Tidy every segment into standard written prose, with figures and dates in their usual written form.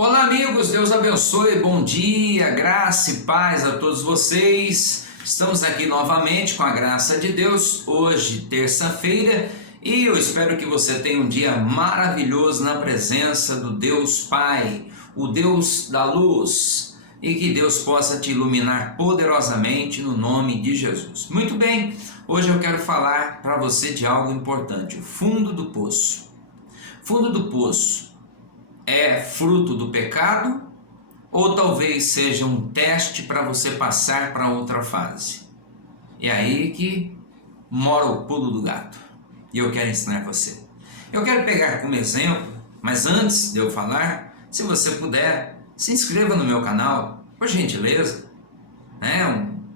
Olá, amigos, Deus abençoe, bom dia, graça e paz a todos vocês. Estamos aqui novamente com a graça de Deus, hoje, terça-feira, e eu espero que você tenha um dia maravilhoso na presença do Deus Pai, o Deus da luz, e que Deus possa te iluminar poderosamente no nome de Jesus. Muito bem, hoje eu quero falar para você de algo importante, o fundo do poço. Fundo do poço é fruto do pecado ou talvez seja um teste para você passar para outra fase? É aí que mora o pulo do gato. E eu quero ensinar você. Eu quero pegar como exemplo, mas antes de eu falar, se você puder, se inscreva no meu canal, por gentileza. É um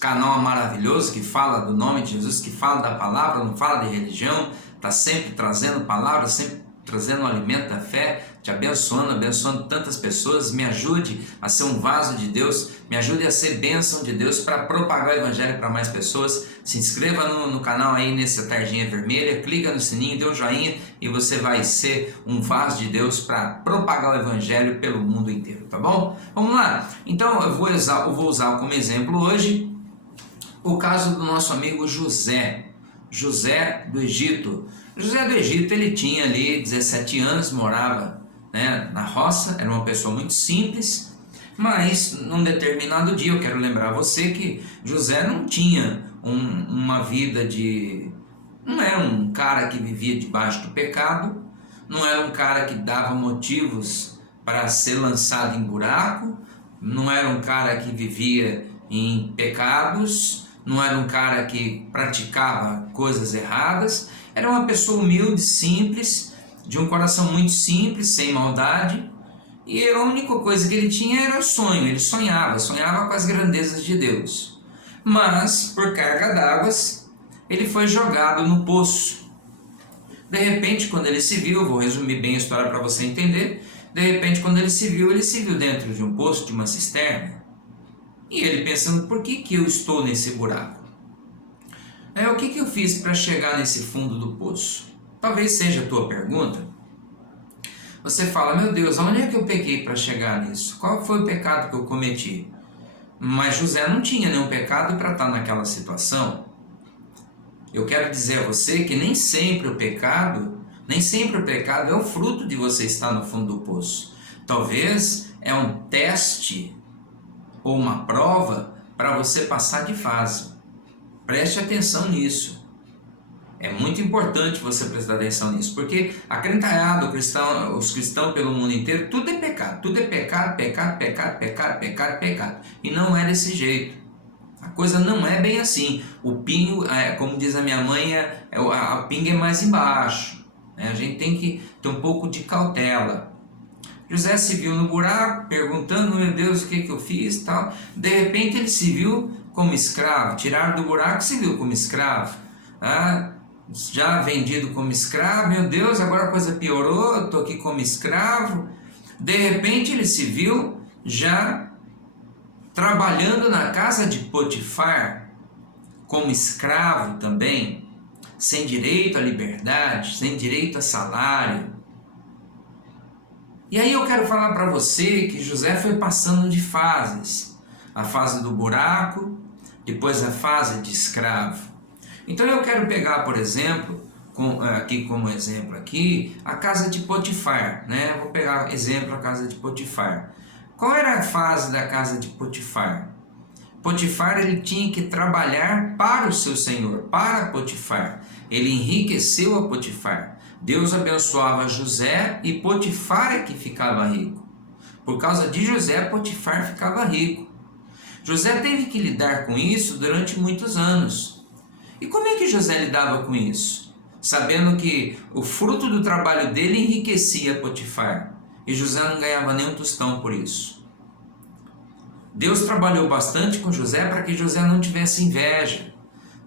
canal maravilhoso que fala do nome de Jesus, que fala da palavra, não fala de religião, está sempre trazendo palavra, sempre trazendo o alimento da fé, te abençoando tantas pessoas. Me ajude a ser um vaso de Deus, me ajude a ser bênção de Deus para propagar o evangelho para mais pessoas. Se inscreva no canal aí nessa tardinha vermelha, clica no sininho, dê um joinha e você vai ser um vaso de Deus para propagar o evangelho pelo mundo inteiro, tá bom? Vamos lá, então eu vou usar como exemplo hoje o caso do nosso amigo José do Egito. José do Egito, ele tinha ali 17 anos, morava na roça, era uma pessoa muito simples, mas num determinado dia, eu quero lembrar você que José não tinha uma vida não era um cara que vivia debaixo do pecado, não era um cara que dava motivos para ser lançado em buraco, não era um cara que vivia em pecados, não era um cara que praticava coisas erradas, era uma pessoa humilde, simples, de um coração muito simples, sem maldade, e a única coisa que ele tinha era o sonho, ele sonhava com as grandezas de Deus. Mas, por carga d'água, ele foi jogado no poço. De repente, quando ele se viu, vou resumir bem a história para você entender, de repente, quando ele se viu dentro de um poço, de uma cisterna, e ele pensando, por que eu estou nesse buraco? O que eu fiz para chegar nesse fundo do poço? Talvez seja a tua pergunta. Você fala, meu Deus, onde é que eu pequei para chegar nisso? Qual foi o pecado que eu cometi? Mas José não tinha nenhum pecado para estar naquela situação. Eu quero dizer a você que nem sempre o pecado é o fruto de você estar no fundo do poço. Talvez é um teste ou uma prova para você passar de fase. Preste atenção nisso. É muito importante você prestar atenção nisso, porque a crentalhada, os cristãos pelo mundo inteiro, tudo é pecado, pecado. E não é desse jeito. A coisa não é bem assim. O pingo, como diz a minha mãe, a pinga é mais embaixo. A gente tem que ter um pouco de cautela. José se viu no buraco, perguntando, meu Deus, o que eu fiz, tal. De repente ele se viu como escravo, tiraram do buraco e se viu como escravo. Já vendido como escravo, meu Deus, agora a coisa piorou, estou aqui como escravo. De repente ele se viu já trabalhando na casa de Potifar, como escravo também, sem direito à liberdade, sem direito a salário. E aí eu quero falar para você que José foi passando de fases. A fase do buraco, depois a fase de escravo. Então eu quero pegar, por exemplo, como exemplo aqui, a casa de Potifar. Vou pegar exemplo a casa de Potifar. Qual era a fase da casa de Potifar? Potifar, ele tinha que trabalhar para o seu senhor, para Potifar. Ele enriqueceu a Potifar. Deus abençoava José e Potifar é que ficava rico. Por causa de José, Potifar ficava rico. José teve que lidar com isso durante muitos anos. E como é que José lidava com isso? Sabendo que o fruto do trabalho dele enriquecia Potifar. E José não ganhava nem um tostão por isso. Deus trabalhou bastante com José para que José não tivesse inveja,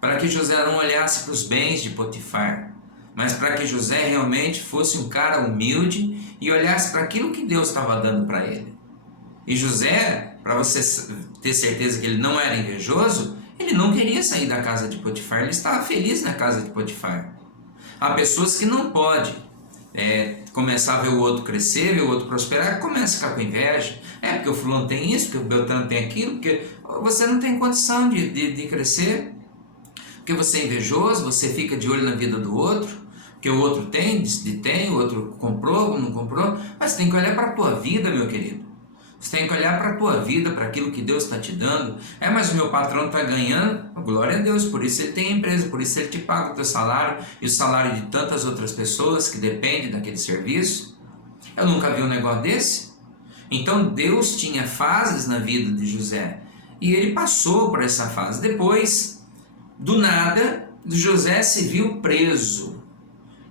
para que José não olhasse para os bens de Potifar, mas para que José realmente fosse um cara humilde e olhasse para aquilo que Deus estava dando para ele. E José, para você ter certeza que ele não era invejoso, ele não queria sair da casa de Potifar, ele estava feliz na casa de Potifar. Há pessoas que não podem começar a ver o outro crescer, ver o outro prosperar, começa a ficar com inveja. Porque o fulano tem isso, porque o Beltrano tem aquilo, porque você não tem condição de crescer, porque você é invejoso, você fica de olho na vida do outro, porque o outro tem, o outro comprou, não comprou. Mas você tem que olhar para a tua vida, meu querido. Você tem que olhar para a tua vida, para aquilo que Deus está te dando. Mas o meu patrão está ganhando, glória a Deus, por isso ele tem empresa, por isso ele te paga o teu salário e o salário de tantas outras pessoas que dependem daquele serviço. Eu nunca vi um negócio desse. Então Deus tinha fases na vida de José e ele passou por essa fase. Depois, do nada, José se viu preso.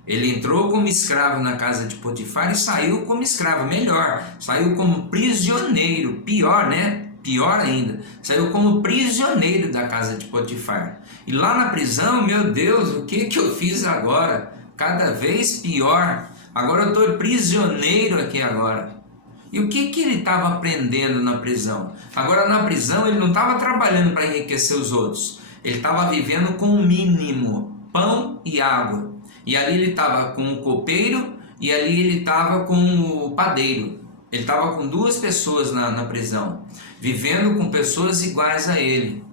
Ele entrou como escravo na casa de Potifar e saiu como escravo, melhor, saiu como prisioneiro, pior, né? Pior ainda, saiu como prisioneiro da casa de Potifar. E lá na prisão, meu Deus, o que eu fiz agora? Cada vez pior. Agora eu estou prisioneiro aqui agora. E o que ele estava aprendendo na prisão? Agora na prisão ele não estava trabalhando para enriquecer os outros. Ele estava vivendo com o mínimo, pão e água. E ali ele estava com o copeiro e ali ele estava com o padeiro. Ele estava com duas pessoas na prisão, vivendo com pessoas iguais a ele.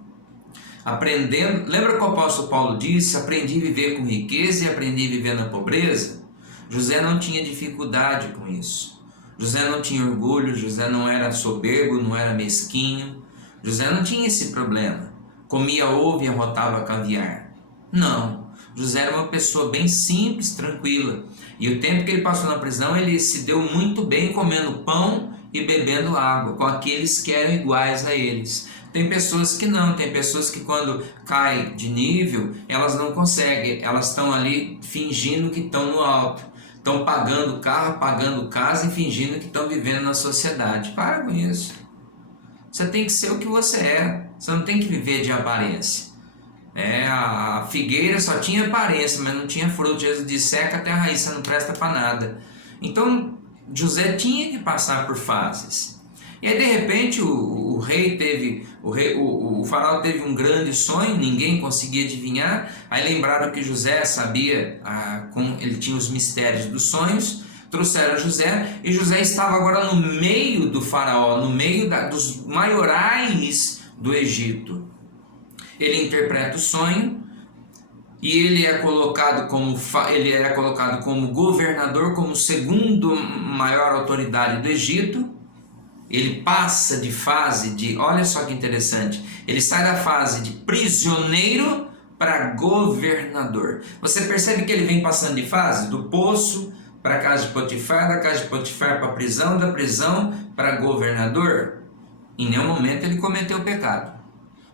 Aprendendo, lembra que o apóstolo Paulo disse: aprendi a viver com riqueza e aprendi a viver na pobreza? José não tinha dificuldade com isso. José não tinha orgulho, José não era soberbo, não era mesquinho. José não tinha esse problema. Comia ovo e arrotava caviar. Não. José era uma pessoa bem simples, tranquila. E o tempo que ele passou na prisão, ele se deu muito bem comendo pão e bebendo água com aqueles que eram iguais a eles. Tem pessoas que não, tem pessoas que quando caem de nível, elas não conseguem, elas estão ali fingindo que estão no alto. Estão pagando carro, pagando casa e fingindo que estão vivendo na sociedade. Para com isso. Você tem que ser o que você é. Você não tem que viver de aparência. A figueira só tinha aparência, mas não tinha fruto. Jesus disse: seca até a raiz, você não presta para nada. Então José tinha que passar por fases. E aí de repente o faraó teve um grande sonho, ninguém conseguia adivinhar. Aí lembraram que José sabia, como ele tinha os mistérios dos sonhos. Trouxeram José, e José estava agora no meio do faraó, no meio dos maiorais do Egito. Ele interpreta o sonho e ele é colocado como governador, como segundo maior autoridade do Egito. Ele passa de fase olha só que interessante, ele sai da fase de prisioneiro para governador. Você percebe que ele vem passando de fase? Do poço para a casa de Potifar, da casa de Potifar para a prisão, da prisão para governador. Em nenhum momento ele cometeu pecado,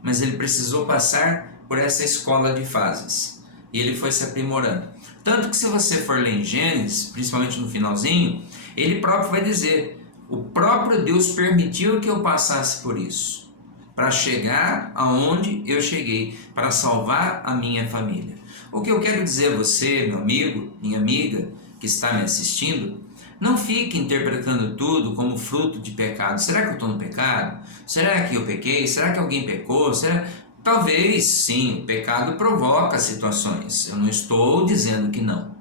mas ele precisou passar por essa escola de fases, e ele foi se aprimorando. Tanto que se você for ler em Gênesis, principalmente no finalzinho, ele próprio vai dizer: o próprio Deus permitiu que eu passasse por isso, para chegar aonde eu cheguei, para salvar a minha família. O que eu quero dizer a você, meu amigo, minha amiga, que está me assistindo, não fique interpretando tudo como fruto de pecado. Será que eu estou no pecado? Será que eu pequei? Será que alguém pecou? Talvez sim, o pecado provoca situações. Eu não estou dizendo que não.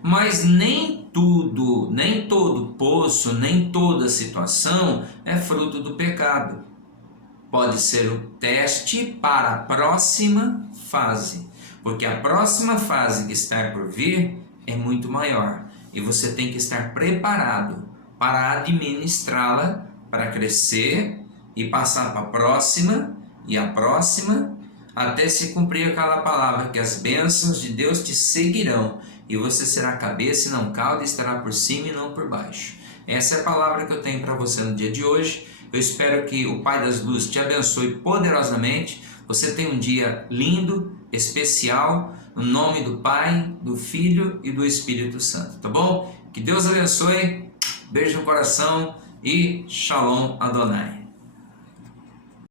Mas nem tudo, nem todo poço, nem toda situação é fruto do pecado. Pode ser o teste para a próxima fase, porque a próxima fase que está por vir é muito maior. E você tem que estar preparado para administrá-la, para crescer e passar para a próxima e a próxima, até se cumprir aquela palavra que as bênçãos de Deus te seguirão e você será cabeça e não cauda, estará por cima e não por baixo. Essa é a palavra que eu tenho para você no dia de hoje. Eu espero que o Pai das Luzes te abençoe poderosamente. Você tem um dia lindo, especial, no nome do Pai, do Filho e do Espírito Santo, tá bom? Que Deus abençoe, beijo no coração e Shalom Adonai.